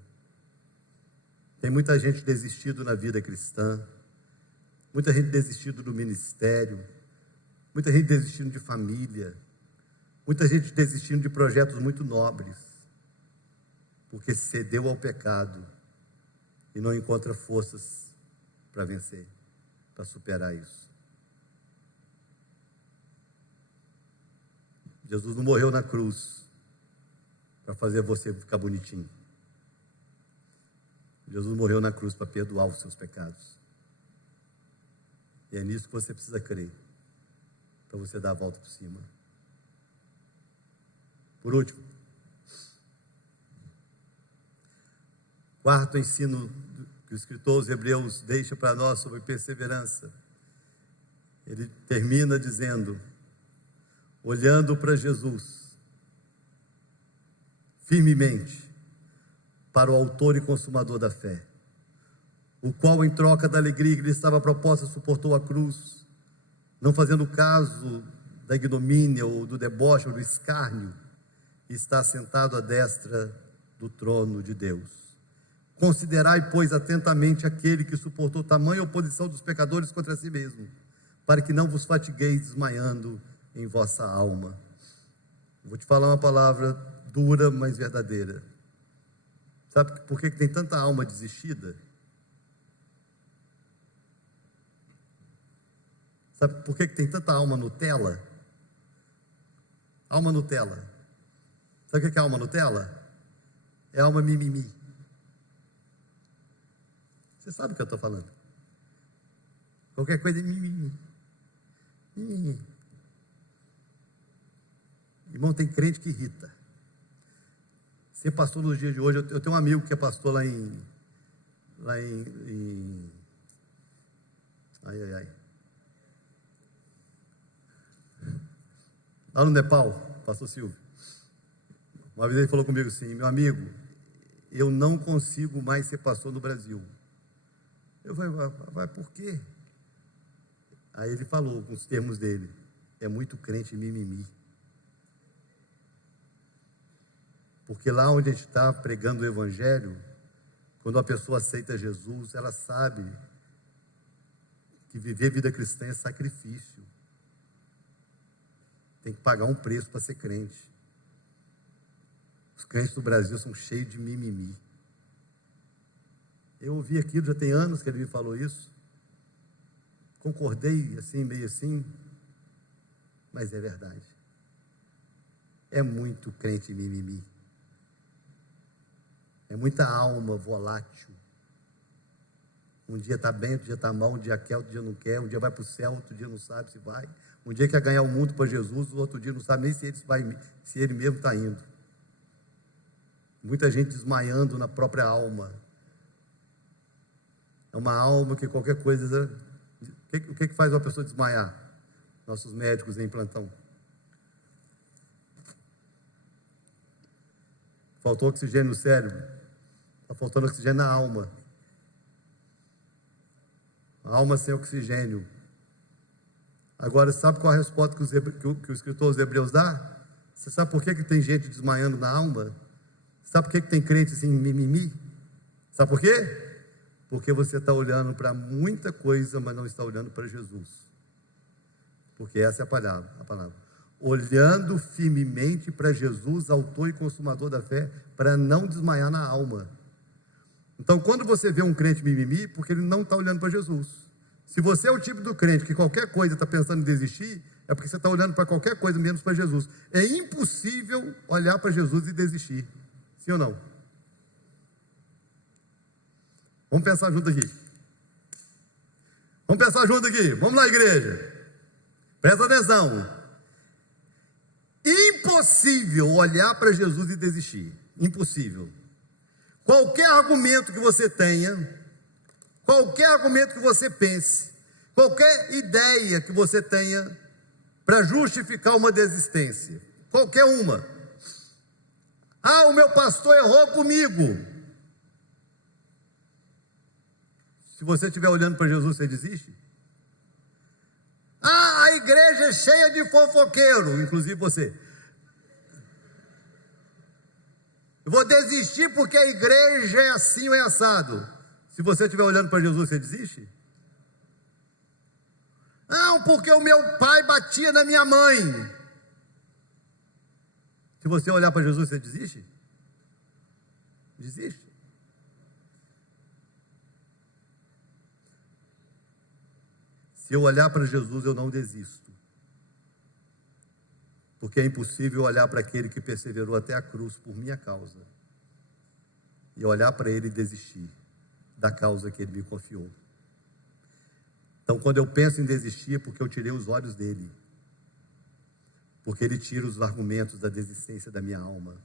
Tem muita gente desistido na vida cristã, muita gente desistido do ministério, muita gente desistindo de família, muita gente desistindo de projetos muito nobres, porque cedeu ao pecado e não encontra forças para vencer, para superar isso. Jesus não morreu na cruz para fazer você ficar bonitinho. Jesus morreu na cruz para perdoar os seus pecados. E é nisso que você precisa crer, para você dar a volta por cima. Por último, quarto ensino que o escritor aos Hebreus deixa para nós sobre perseverança. Ele termina dizendo, olhando para Jesus, firmemente, para o autor e consumador da fé, o qual, em troca da alegria que lhe estava proposta, suportou a cruz, não fazendo caso da ignomínia ou do deboche ou do escárnio, e está sentado à destra do trono de Deus. Considerai, pois, atentamente aquele que suportou tamanha oposição dos pecadores contra si mesmo, para que não vos fatigueis desmaiando em vossa alma. Vou te falar uma palavra dura, mas verdadeira. Sabe por que tem tanta alma desistida? Sabe por que tem tanta alma Nutella? Alma Nutella. Sabe o que é alma Nutella? É alma mimimi. Você sabe o que eu estou falando. Qualquer coisa é mimimi. Mimimi. Irmão, tem crente que irrita. Ser pastor nos dias de hoje, eu tenho um amigo que é pastor lá em lá no Nepal, pastor Silvio. Uma vez ele falou comigo assim: meu amigo, eu não consigo mais ser pastor no Brasil. Eu falei: vai, por quê? Aí ele falou com os termos dele: é muito crente mimimi. Porque lá onde a gente está pregando o Evangelho, quando a pessoa aceita Jesus, ela sabe que viver vida cristã é sacrifício. Tem que pagar um preço para ser crente. Os crentes do Brasil são cheios de mimimi. Eu ouvi aquilo, já tem anos que ele me falou isso. Concordei assim, meio assim, mas é verdade. É muito crente mimimi. É muita alma volátil. Um dia está bem, outro dia está mal, um dia quer, outro dia não quer, um dia vai para o céu, outro dia não sabe se vai. Um dia quer ganhar o mundo para Jesus, o outro dia não sabe nem se ele mesmo está indo. Muita gente desmaiando na própria alma. É uma alma que qualquer coisa... O que faz uma pessoa desmaiar? Nossos médicos em plantão. Faltou oxigênio no cérebro. Está faltando oxigênio na alma. A alma sem oxigênio. Agora, sabe qual a resposta que o escritor aos Hebreus dá? Você sabe por que tem gente desmaiando na alma? Sabe por que tem crente assim, mimimi? Sabe por quê? Porque você está olhando para muita coisa, mas não está olhando para Jesus. Porque essa é a palavra. Olhando firmemente para Jesus, autor e consumador da fé, para não desmaiar na alma. Então, quando você vê um crente mimimi, porque ele não está olhando para Jesus. Se você é o tipo do crente que qualquer coisa está pensando em desistir, é porque você está olhando para qualquer coisa menos para Jesus. É impossível olhar para Jesus e desistir. Sim ou não? Vamos pensar junto aqui. Vamos lá, igreja. Presta atenção. Impossível olhar para Jesus e desistir. Impossível. Qualquer argumento que você tenha, qualquer argumento que você pense, qualquer ideia que você tenha para justificar uma desistência, qualquer uma. Ah, o meu pastor errou comigo. Se você estiver olhando para Jesus, você desiste? Ah, a igreja é cheia de fofoqueiro, inclusive você. Eu vou desistir porque a igreja é assim ou é assado. Se você estiver olhando para Jesus, você desiste? Não, porque o meu pai batia na minha mãe. Se você olhar para Jesus, você desiste? Desiste. Se eu olhar para Jesus, eu não desisto. Porque é impossível olhar para aquele que perseverou até a cruz por minha causa e olhar para ele e desistir da causa que ele me confiou. Então, quando eu penso em desistir, é porque eu tirei os olhos dele, porque ele tira os argumentos da desistência da minha alma.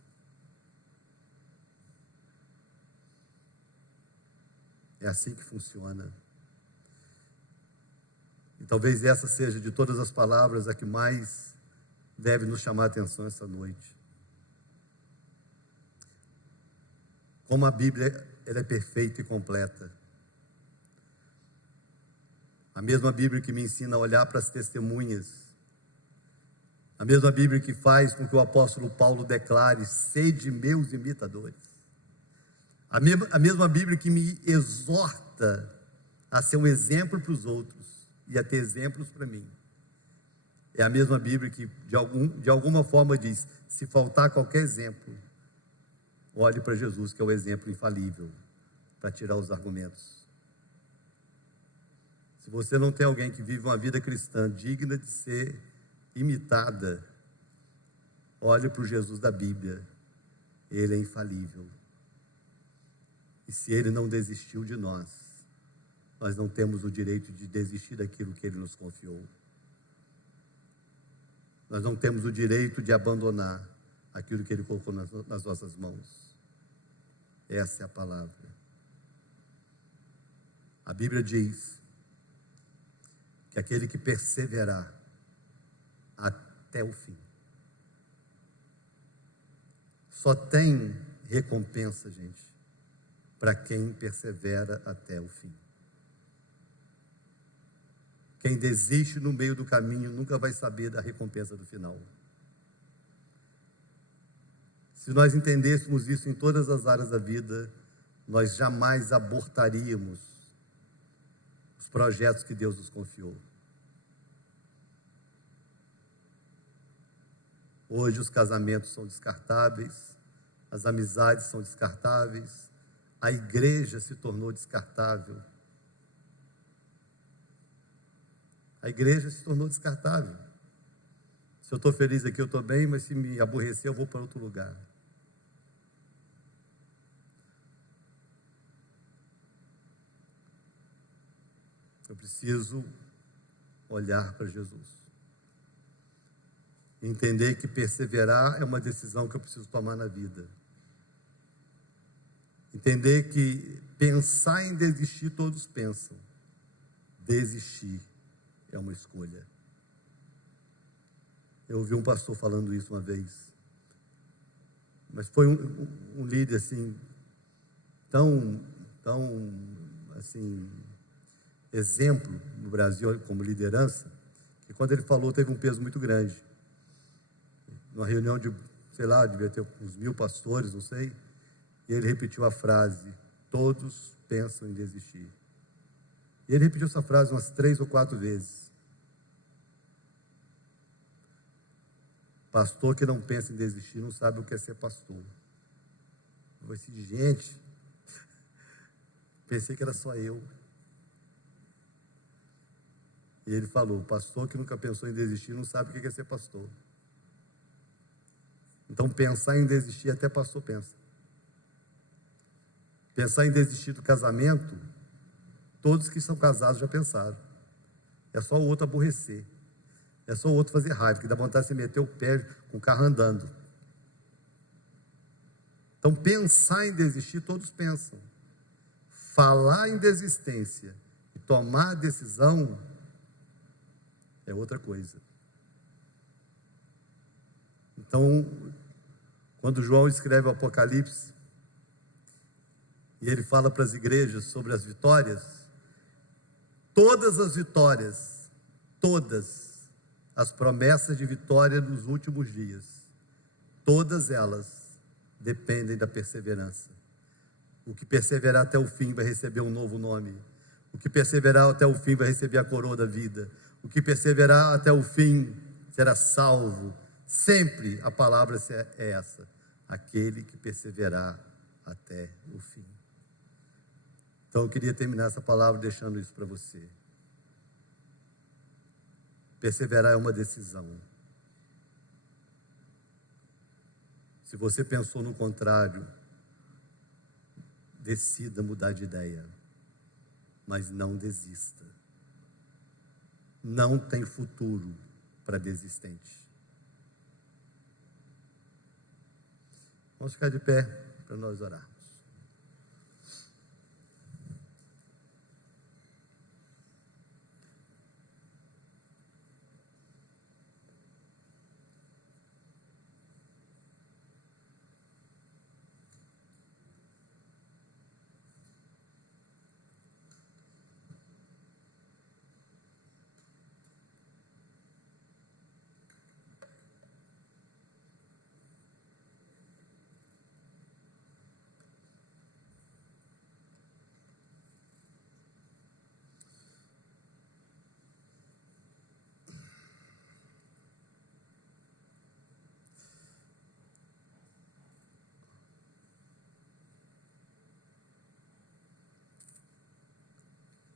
É assim que funciona. E talvez essa seja, de todas as palavras, a que mais deve nos chamar a atenção essa noite. Como a Bíblia ela é perfeita e completa. A mesma Bíblia que me ensina a olhar para as testemunhas. A mesma Bíblia que faz com que o apóstolo Paulo declare: sede meus imitadores. A mesma Bíblia que me exorta a ser um exemplo para os outros e a ter exemplos para mim. É a mesma Bíblia que de alguma forma diz: se faltar qualquer exemplo, olhe para Jesus, que é o exemplo infalível para tirar os argumentos. Se você não tem alguém que vive uma vida cristã digna de ser imitada, olhe para o Jesus da Bíblia. Ele é infalível. E se ele não desistiu de nós, nós não temos o direito de desistir daquilo que ele nos confiou. Nós não temos o direito de abandonar aquilo que ele colocou nas nossas mãos. Essa é a palavra. A Bíblia diz que aquele que perseverar até o fim, só tem recompensa, gente, para quem persevera até o fim. Quem desiste no meio do caminho nunca vai saber da recompensa do final. Se nós entendêssemos isso em todas as áreas da vida, nós jamais abortaríamos os projetos que Deus nos confiou. Hoje os casamentos são descartáveis, as amizades são descartáveis, a igreja se tornou descartável. A igreja se tornou descartável. Se eu estou feliz aqui, eu estou bem, mas se me aborrecer, eu vou para outro lugar. Eu preciso olhar para Jesus. Entender que perseverar é uma decisão que eu preciso tomar na vida. Entender que pensar em desistir, todos pensam. Desistir é uma escolha. Eu ouvi um pastor falando isso uma vez. Mas foi um líder assim, tão assim, exemplo no Brasil como liderança, que quando ele falou teve um peso muito grande. Numa reunião de, sei lá, devia ter uns 1000 pastores, não sei, e ele repetiu a frase: todos pensam em desistir. E ele repetiu essa frase umas 3 ou 4 vezes. Pastor que não pensa em desistir não sabe o que é ser pastor. Eu falei assim, gente, pensei que era só eu. E ele falou: pastor que nunca pensou em desistir não sabe o que é ser pastor. Então pensar em desistir, até pastor pensa. Pensar em desistir do casamento, todos que são casados já pensaram. É só o outro aborrecer. É só o outro fazer raiva, que dá vontade de se meter o pé com o carro andando. Então pensar em desistir, todos pensam. Falar em desistência e tomar a decisão é outra coisa. Então, quando João escreve o Apocalipse, e ele fala para as igrejas sobre as vitórias, todas as vitórias, todas as promessas de vitória nos últimos dias, todas elas dependem da perseverança. O que perseverar até o fim vai receber um novo nome. O que perseverar até o fim vai receber a coroa da vida. O que perseverar até o fim será salvo. Sempre a palavra é essa: aquele que perseverar até o fim. Então eu queria terminar essa palavra deixando isso para você. Perseverar é uma decisão. Se você pensou no contrário, decida mudar de ideia, mas não desista. Não tem futuro para desistente. Vamos ficar de pé para nós orarmos.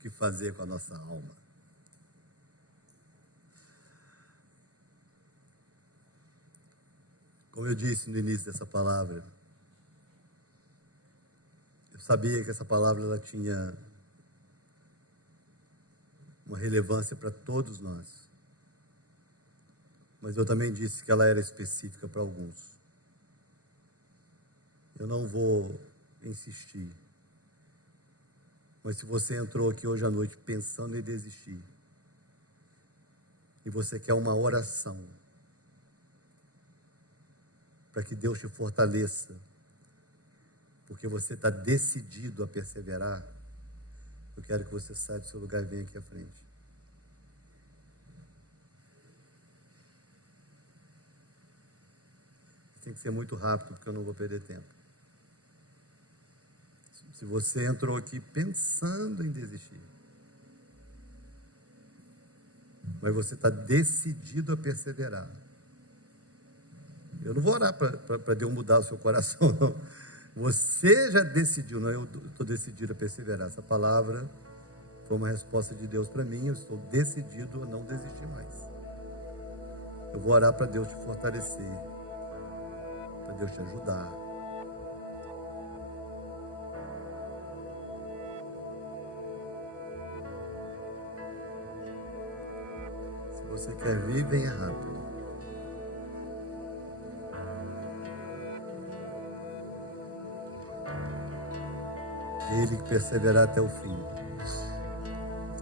que fazer com a nossa alma. Como eu disse no início dessa palavra, eu sabia que essa palavra ela tinha uma relevância para todos nós. Mas eu também disse que ela era específica para alguns. Eu não vou insistir. Mas se você entrou aqui hoje à noite pensando em desistir, e você quer uma oração para que Deus te fortaleça, porque você está decidido a perseverar, eu quero que você saia do seu lugar e venha aqui à frente. Tem que ser muito rápido, porque eu não vou perder tempo. Se você entrou aqui pensando em desistir, mas você está decidido a perseverar, eu não vou orar para Deus mudar o seu coração, não. Você já decidiu, não, eu estou decidido a perseverar. Essa palavra foi uma resposta de Deus para mim, eu estou decidido a não desistir mais. Eu vou orar para Deus te fortalecer, para Deus te ajudar. Se você quer vir, venha rápido. Aquele que perseverar até o fim.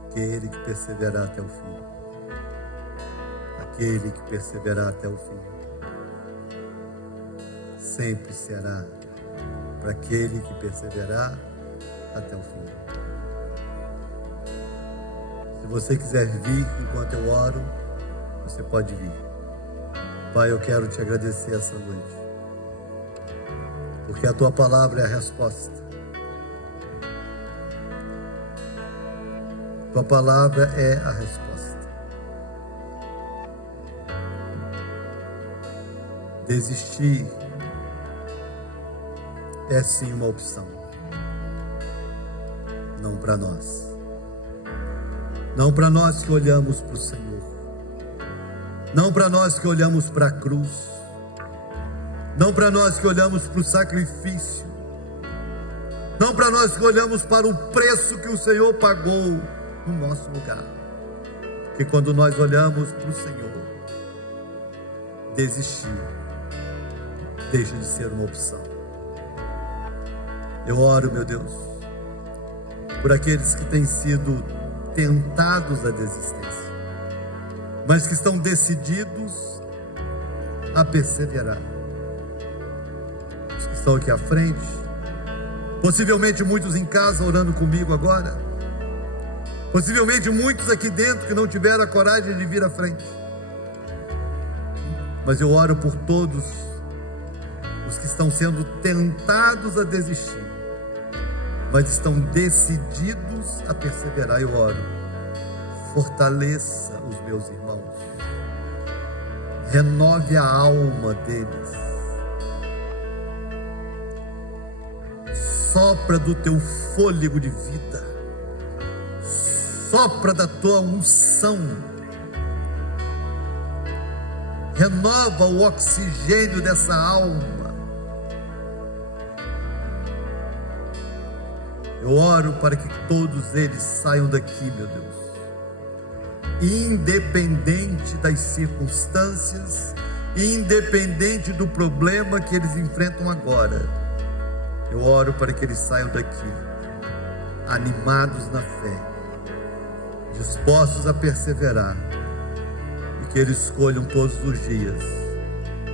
Aquele que perseverar até o fim. Aquele que perseverar até o fim. Sempre será para aquele que perseverar até o fim. Se você quiser vir enquanto eu oro, você pode vir. Pai, eu quero te agradecer essa noite, porque a tua palavra é a resposta. Tua palavra é a resposta. Desistir é sim uma opção. Não para nós. Não para nós que olhamos para o Senhor. Não para nós que olhamos para a cruz. Não para nós que olhamos para o sacrifício. Não para nós que olhamos para o preço que o Senhor pagou no nosso lugar. Porque quando nós olhamos para o Senhor, desistir deixa de ser uma opção. Eu oro, meu Deus, por aqueles que têm sido tentados à desistência, mas que estão decididos a perseverar. Os que estão aqui à frente, possivelmente muitos em casa orando comigo agora, possivelmente muitos aqui dentro que não tiveram a coragem de vir à frente. Mas eu oro por todos os que estão sendo tentados a desistir, mas estão decididos a perseverar. Eu oro, fortaleça os meus irmãos, renove a alma deles, sopra do teu fôlego de vida, sopra da tua unção, renova o oxigênio dessa alma. Eu oro para que todos eles saiam daqui, meu Deus, independente das circunstâncias, independente do problema que eles enfrentam agora. Eu oro para que eles saiam daqui animados na fé, dispostos a perseverar, e que eles escolham todos os dias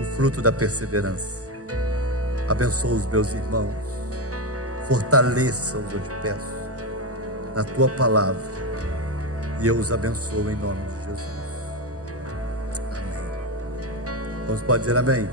o fruto da perseverança. Abençoa os meus irmãos, fortaleça-os, eu te peço, na tua palavra, e eu os abençoo em nome de Jesus. Amém. Vamos, pode dizer amém?